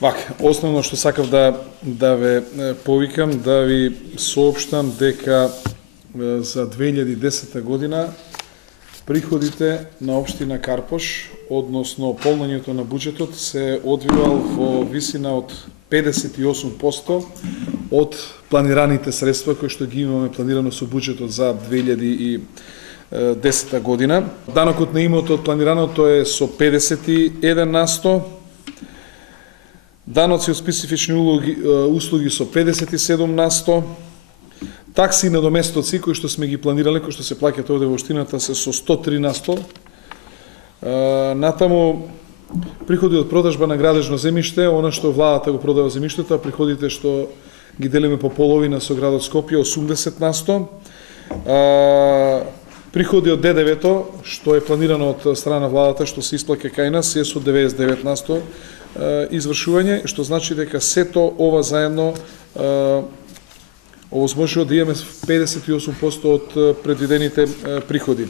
Вака, основно што сакав да ве повикам, да ви соопштам дека за 2010 година приходите на општина Карпош, односно полнењето на буџетот, се одвивал во висина од 58% од планираните средства кои што ги имаме планирано со буџетот за 2010 година. Данокот на имотот планираното е со 51%, даноци од специфични услуги со 57%, такси на доместоци кои што сме ги планирале, кои што се плаќаат овде во општината, се со 103%. Натаму приходи од продажба на градежно земјиште, она што владата го продава земјиштето, а приходите што ги делиме по половина со градот Скопје 80%. Приходи од ДДВ-то, што е планирано од страна на владата, што се исплаќа кај нас, се со 99% извршување, што значи дека сето ова заедно овозможува да имаме 58% од предвидените приходи.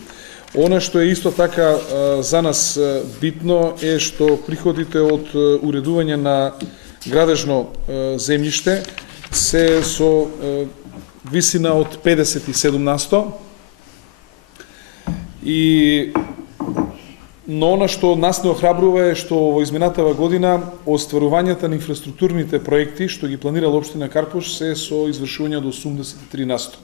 Она што е исто така за нас битно е што приходите од уредување на градежно земјиште се со висина од 57%. Но она што нас не охрабрува е што во изминатава година остварувањата на инфраструктурните проекти што ги планирала општина Карпош се со извршување до 83%.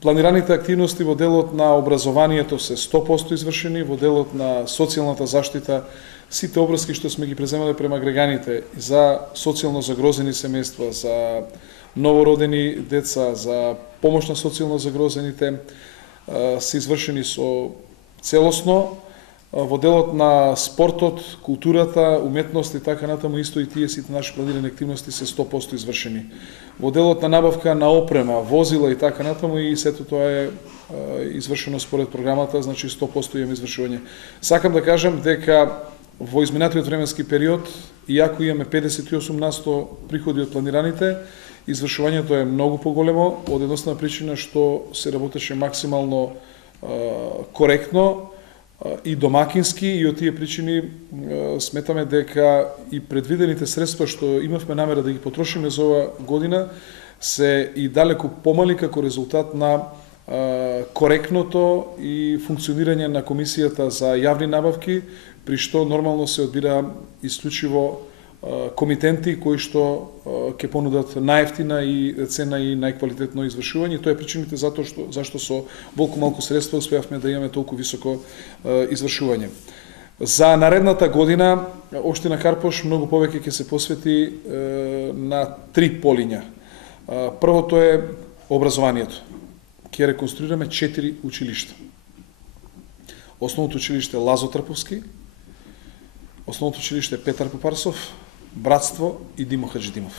Планираните активности во делот на образованието се 100% извршени, во делот на социјалната заштита сите обврски што сме ги преземале према граѓаните за социјално загрозени семејства, за новородени деца, за помош на социјално загрозените се извршени со целосно. Во делот на спортот, културата, уметност и така натаму исто и тие сите наши планирани активности се 100% извршени. Во делот на набавка на опрема, возила и така натаму и сето тоа е извршено според програмата, значи 100% имаме извршување. Сакам да кажам дека во изминатиот временски период, иако имаме 58% приходи од планираните, извршувањето е многу поголемо од едноставна причина што се работеше максимално коректно и домакински, и од тие причини сметаме дека и предвидените средства што имавме намера да ги потрошиме за ова година се и далеку помали како резултат на коректното и функционирање на Комисијата за јавни набавки, при што нормално се одбира исклучиво комитенти кои што ќе понудат најевтина и цена и најквалитетно извршување. Тоа е причините зашто со волку малку средства успеавме да имаме толку високо извршување. За наредната година општина Карпош многу повеќе ќе се посвети на 3 полиња. Првото е образованието. Ќе реконструираме 4 училишта. Основното училиште Лазо Трповски, основното училиште Петар Попарсов, Братство и Димо Хаџидимов.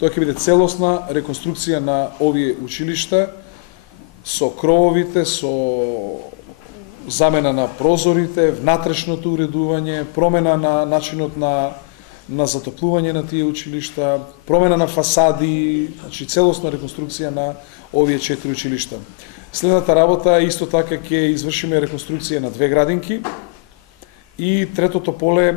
Тоа ќе биде целосна реконструкција на овие училишта со крововите, со замена на прозорите, внатрешното уредување, промена на начинот на затоплување на тие училишта, промена на фасади, значи целосна реконструкција на овие 4 училишта. Следната работа исто така ќе извршиме реконструкција на 2 градинки. И третото поле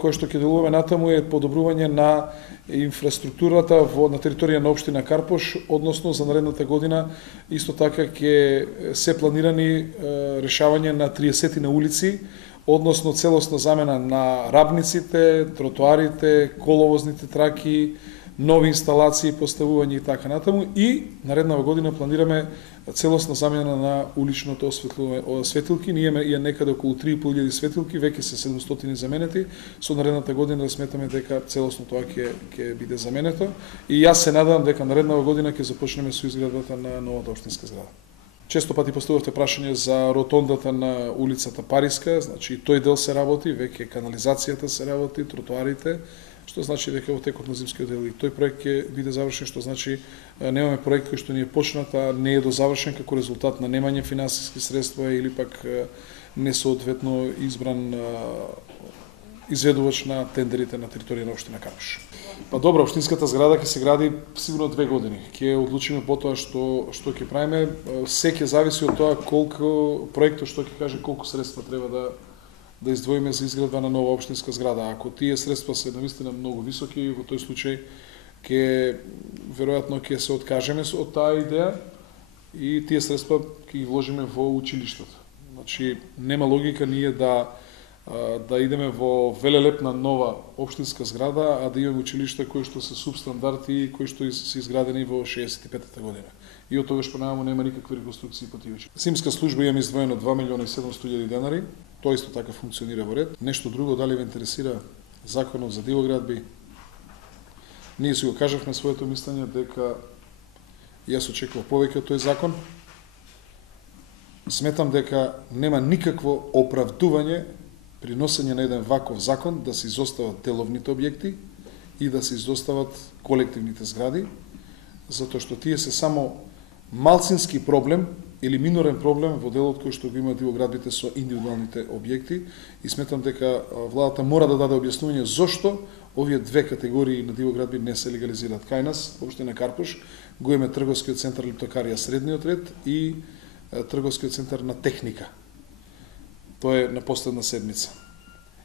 кое што ќе делуваме натаму е подобрување на инфраструктурата на територија на општина Карпош, односно за наредната година исто така ќе се планирани решавање на 30 на улици, односно целосна замена на рабниците, тротоарите, коловозните траки, нови инсталации, поставување и така натаму, и нареднава година планираме целосна замена на уличното светилки. Ние имаме некаде околу 3.500 светилки, веќе се 700 заменети. Со наредната година сметаме дека целосно тоа ќе биде заменето. И јас се надам дека нареднава година ќе започнеме со изградбата на новата општинска зграда. Често пати поставувавте прашање за ротондата на улицата Париска, значи тој дел се работи, веќе канализацијата се работи, тротоарите, што значи дека во текот на зимскиот дел и тој проект ќе биде завршен, што значи немаме проект кој што ни е почнат, а не е дозавршен како резултат на немање финансиски средства или пак несоодветно избран изведувач на тендерите на територија на општина Карпош. Па добро, општинската зграда ќе се гради сигурно 2 години. Ќе одлучиме потоа што ќе правиме. Се ќе зависи од тоа колку проектот што ќе каже колку средства треба да издвоиме за изградба на нова општинска зграда. Ако тие средства се навистина многу високи, во тој случај ќе веројатно ќе се откажеме од таа идеја и тие средства ќе ги вложиме во училиштата. Значи нема логика ние да идеме во велелепна нова општинска зграда, а да имаме училишта кои што се субстандард и кои што се изградени во 65-та година. И од тогаш понаму нема никакви реконструкции по тие училишта. Зимска служба имаме издвоено 2.700.000 денари. Тоа исто така функционира во ред. Нешто друго дали ве интересира законот за дивоградби? Ние си го кажавме своето мислење дека јас очекував повеќе од тој закон. Сметам дека нема никакво оправдување при носење на еден ваков закон да се изостават деловните објекти и да се изостават колективните згради, затоа што тие се само малцински проблем или минорен проблем во делот кој што го има дивоградбите со индивидуалните објекти и сметам дека владата мора да даде објаснување зошто овие две категории на дивоградби не се легализираат. Кај нас, општина Карпуш, го имаме трговскиот центар Липтокарија средниот ред и трговскиот центар на техника. Тоа е на последна седмица.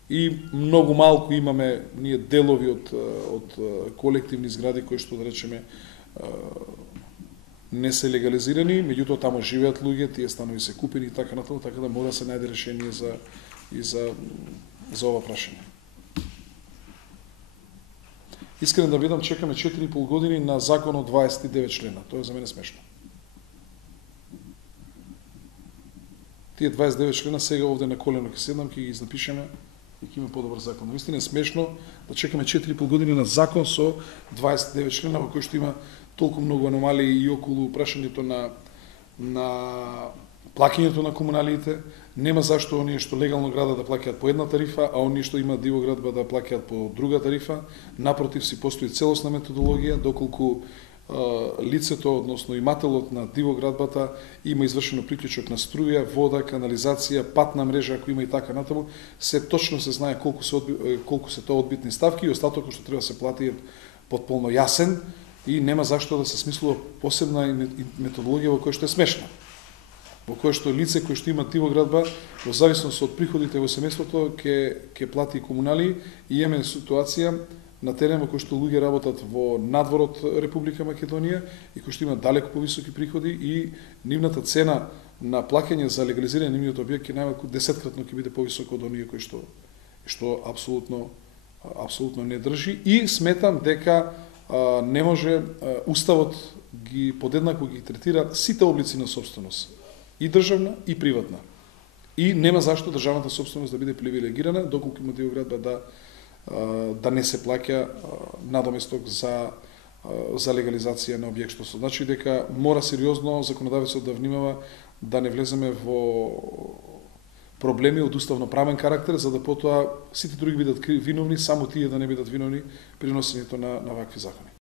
И многу малку имаме ние делови од колективни згради кои што да речеме не се легализирани, меѓутоа таму живеат луѓе, тие станови се купени и така натаму, така да мора да се најде решение за ова прашање. Искрен да бидам, чекаме 4,5 години на закон од 29 члена. Тоа е за мене смешно. Тие 29 члена сега овде на колено ќе седнам, ќе ги напишеме и ќе има подобар закон. Вистина е смешно да чекаме 4,5 години на закон со 29 члена во кој што има толку многу аномалии и околу прашањето на плаќањето на комуналиите. Нема зашто оние што легално градат да плаќаат по една тарифа, а оние што имаат дивоградба да плаќаат по друга тарифа. Напротив, си постои целосна методологија, доколку лицето, односно имателот на дивоградбата има извршено приклучок на струја, вода, канализација, патна мрежа, ако има и така натаму, се точно се знае колку се тоа одбитни ставки и остатокот што треба да се плати е потполно јасен и нема зашто да се смислува посебна методологија во која што е смешна. Во која што лице кој што има дивоградба, во зависност од приходите во семејството, ќе плати комунали и имаме ситуација на терен во кој што луѓе работат во надворот Република Македонија и кои што имаат далеку повисоки приходи и нивната цена на плаќање за легализирање на нивниот објект ќе најмалку 10-кратно ќе биде повисоко од оние кои што апсолутно не држи и сметам дека не може уставот ги подеднакво ги третира сите облици на собственост, и државна и приватна. И нема зашто државната собственост да биде привилегирана доколку има дивоградба да не се плаќа надоместок за легализација на објектот. Значи дека мора сериозно законодавецот да внимава да не влеземе во проблеми од уставно-правен карактер, за да потоа сите други бидат виновни, само тие да не бидат виновни при носењето на вакви закони.